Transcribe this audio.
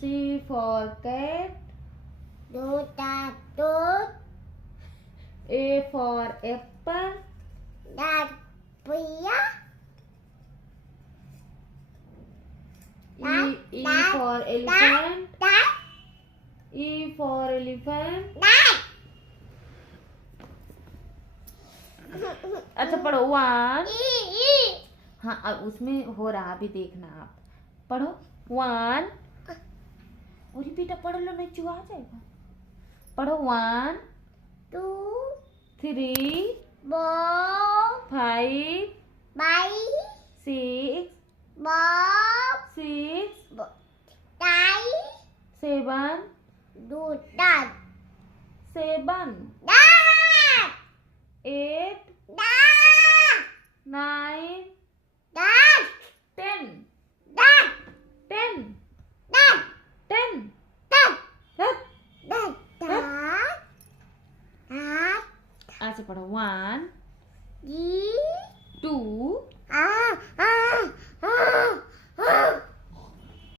C for cat. A for apple. E for elephant. E for elephant. अच्छा पढ़ो 1. हाँ अब उसमें हो रहा भी देखना आप. पढ़ो 1. और बेटा पढ़ लो नहीं चुहा जाएगा. पढ़ो 1 3 5 6 7 8 9 10 10 ऐसे पढ़ो 1 2